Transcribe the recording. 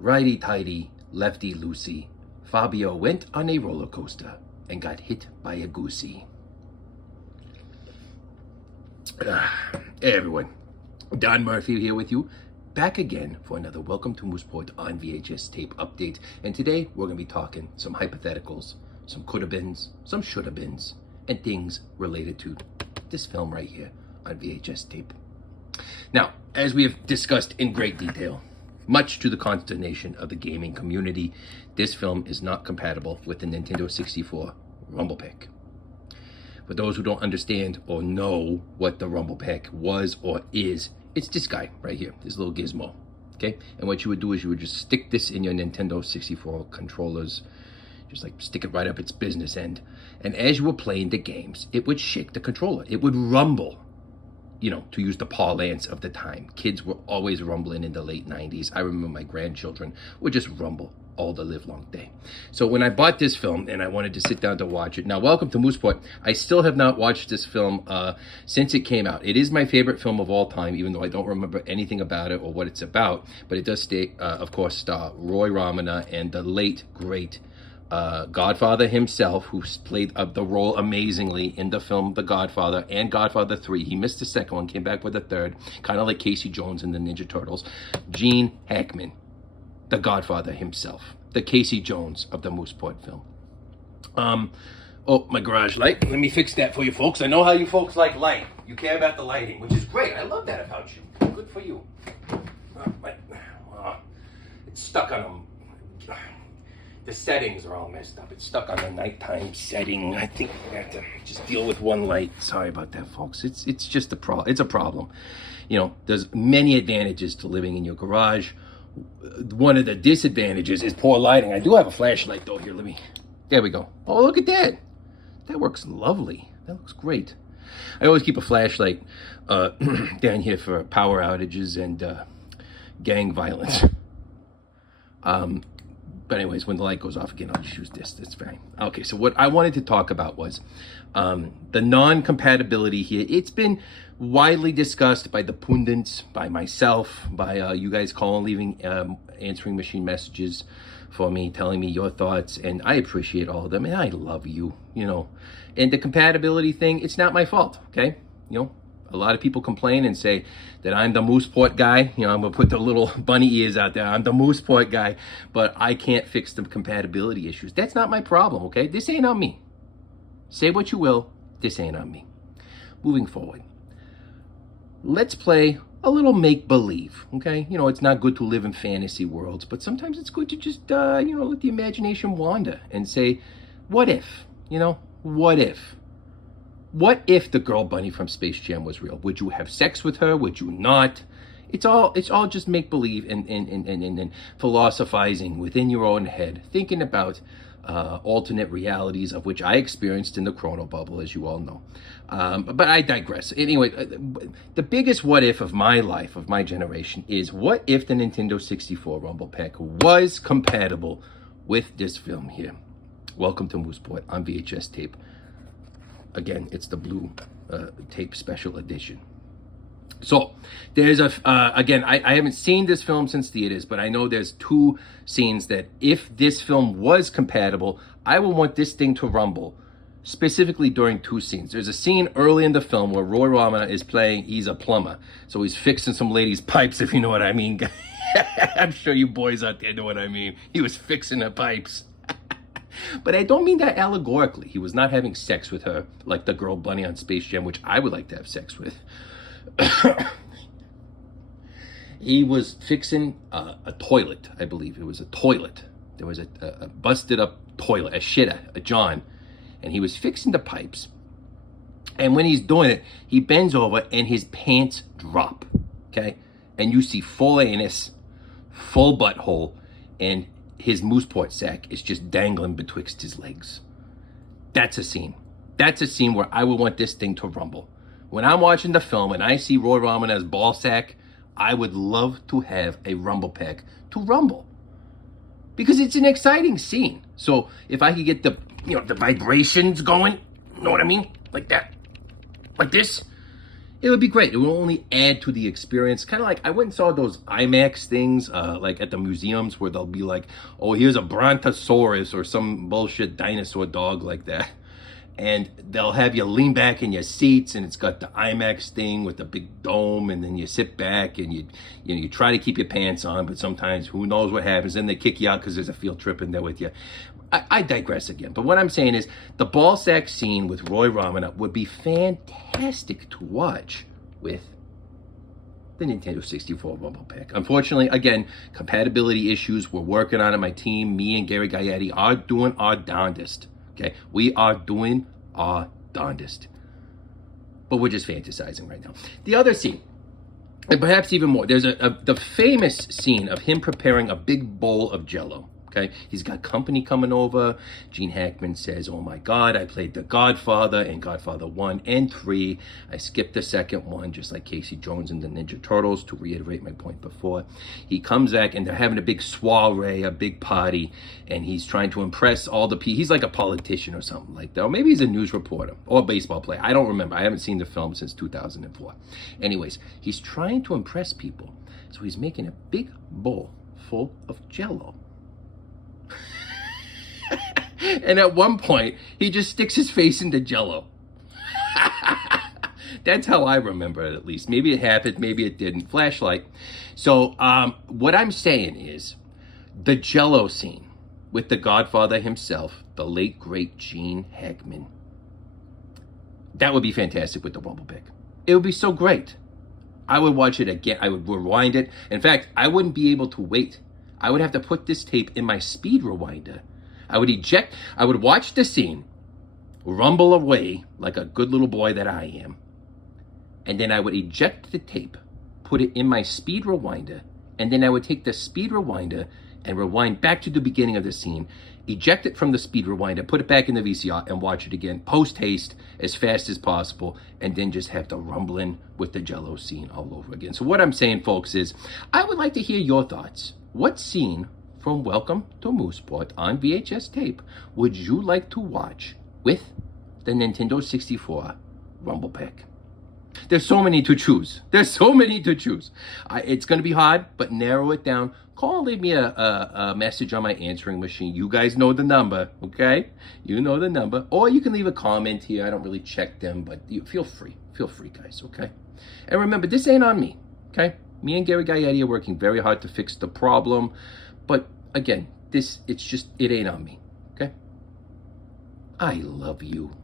Righty-tighty, lefty-loosey, Fabio went on a roller coaster and got hit by a goosey. Hey everyone, Don Murphy here with you, back again for another Welcome to Moopesort on VHS tape update. And today we're going to be talking some hypotheticals, some coulda-beens, some shoulda-beens, and things related to this film right here on VHS tape. Now, as we have discussed in great detail, much to the consternation of the gaming community, this film is not compatible with the Nintendo 64 Rumble Pack. For those who don't understand or know what the Rumble Pack was or is, it's this guy right here, this little gizmo, okay? And what you would do is you would just stick this in your Nintendo 64 controllers, just like stick it right up its business end. And as you were playing the games, it would shake the controller. It would rumble, you know, to use the parlance of the time. Kids were always rumbling in the late 90s. I remember my grandchildren would just rumble all the live long day. So when I bought this film and I wanted to sit down to watch it, now welcome to Moopesort. I still have not watched this film since it came out. It is my favorite film of all time, even though I don't remember anything about it or what it's about. But it does stay, of course, star Roy Ramana and the late, great Godfather himself, who played the role amazingly in the film The Godfather and Godfather 3. He missed the second one, came back with a third, kind of like Casey Jones in the Ninja Turtles. Gene Hackman, the Godfather himself, the Casey Jones of the Moopesort film. Oh, my garage light. Let me fix that for you folks. I know how you folks like light. You care about the lighting, which is great. I love that about you. Good for you. It's stuck on them. The settings are all messed up. It's stuck on the nighttime setting. I think we have to just deal with one light. Sorry about that, folks. It's just it's a problem. You know, there's many advantages to living in your garage. One of the disadvantages is poor lighting. I do have a flashlight though. Here, there we go. Oh, look at that. That works lovely. That looks great. I always keep a flashlight down here for power outages and gang violence. But anyways, when the light goes off again, I'll just use this. That's fine. Okay, so what I wanted to talk about was the non-compatibility here. It's been widely discussed by the pundits, by myself, by you guys calling, leaving answering machine messages for me, telling me your thoughts, and I appreciate all of them, and I love you, you know. And the compatibility thing, it's not my fault, okay? You know, a lot of people complain and say that I'm the Moopesort guy. You know, I'm gonna put the little bunny ears out there. I'm the Moopesort guy, but I can't fix the compatibility issues. That's not my problem, okay? This ain't on me. Say what you will, this ain't on me. Moving forward, let's play a little make-believe, okay? You know, it's not good to live in fantasy worlds, but sometimes it's good to just, you know, let the imagination wander and say, what if? You know, what if? What if the girl bunny from Space Jam was real? Would you have sex with her? Would you not? It's all just make-believe and philosophizing within your own head, thinking about alternate realities of which I experienced in the chrono bubble, as you all know. But I digress. Anyway, the biggest what if of my life, of my generation, is what if the Nintendo 64 Rumble Pack was compatible with this film here? Welcome to Moopesort on VHS tape. Again, it's the blue tape special edition. So there's again, I haven't seen this film since theaters, but I know there's two scenes that if this film was compatible, I would want this thing to rumble, specifically during two scenes. There's a scene early in the film where Roy Ramana is playing, he's a plumber. So he's fixing some lady's pipes, if you know what I mean. I'm sure you boys out there know what I mean. He was fixing her pipes. But I don't mean that allegorically. He was not having sex with her like the girl bunny on Space Jam, which I would like to have sex with. He was fixing a toilet, I believe. It was a toilet. There was a busted up toilet, a shitter, a John. And he was fixing the pipes. And when he's doing it, he bends over and his pants drop, okay? And you see full anus, full butthole, and his Moopesort sack is just dangling betwixt his legs. That's a scene. That's a scene where I would want this thing to rumble. When I'm watching the film and I see Roy Ramana's ball sack, I would love to have a rumble pack to rumble. Because it's an exciting scene. So if I could get the, you know, the vibrations going, you know what I mean? Like that. Like this. it would be great. It would only add to the experience. Kind of like I went and saw those IMAX things, like at the museums where they'll be like, oh, here's a brontosaurus or some bullshit dinosaur dog like that. And they'll have you lean back in your seats, and it's got the IMAX thing with the big dome, and then you sit back and you try to keep your pants on, but sometimes who knows what happens, then they kick you out because there's a field trip in there with you. I digress again, but what I'm saying is the ball sack scene with Roy Romanoff would be fantastic to watch with the Nintendo 64 Rumble Pack. Unfortunately, again, compatibility issues. We're working on it. My team, me and Gary Gaetti, are doing our darndest. Okay, we are doing our darndest. But we're just fantasizing right now. The other scene, and perhaps even more, there's the famous scene of him preparing a big bowl of Jell-O. Okay, he's got company coming over. Gene Hackman says, oh my God, I played The Godfather in Godfather 1 and 3. I skipped the second one, just like Casey Jones and the Ninja Turtles, to reiterate my point before. He comes back and they're having a big soiree, a big party, and he's trying to impress all the people. He's like a politician or something like that. Or maybe he's a news reporter or a baseball player. I don't remember. I haven't seen the film since 2004. Anyways, he's trying to impress people. So he's making a big bowl full of Jell-O. And at one point, he just sticks his face into Jell-O. That's how I remember it, at least. Maybe it happened, maybe it didn't. Flashlight. So what I'm saying is the Jell-O scene with the Godfather himself, the late, great Gene Hackman. That would be fantastic with the Rumble Pack. It would be so great. I would watch it again. I would rewind it. In fact, I wouldn't be able to wait. I would have to put this tape in my speed rewinder. I would watch the scene, rumble away like a good little boy that I am, and then I would eject the tape, put it in my speed rewinder, and then I would take the speed rewinder and rewind back to the beginning of the scene, eject it from the speed rewinder, put it back in the VCR, and watch it again, post-haste, as fast as possible, and then just have the rumbling with the Jell-O scene all over again. So what I'm saying, folks, is I would like to hear your thoughts. What scene from Welcome to Moopesort on VHS tape would you like to watch with the Nintendo 64 Rumble Pack? There's so many to choose. It's going to be hard, but narrow it down. Call, leave me a message on my answering machine. You guys know the number, okay? You know the number. Or you can leave a comment here. I don't really check them, but feel free. Feel free, guys, okay? And remember, this ain't on me, okay? Me and Gary Gaetti are working very hard to fix the problem. But again, it ain't on me, okay? I love you.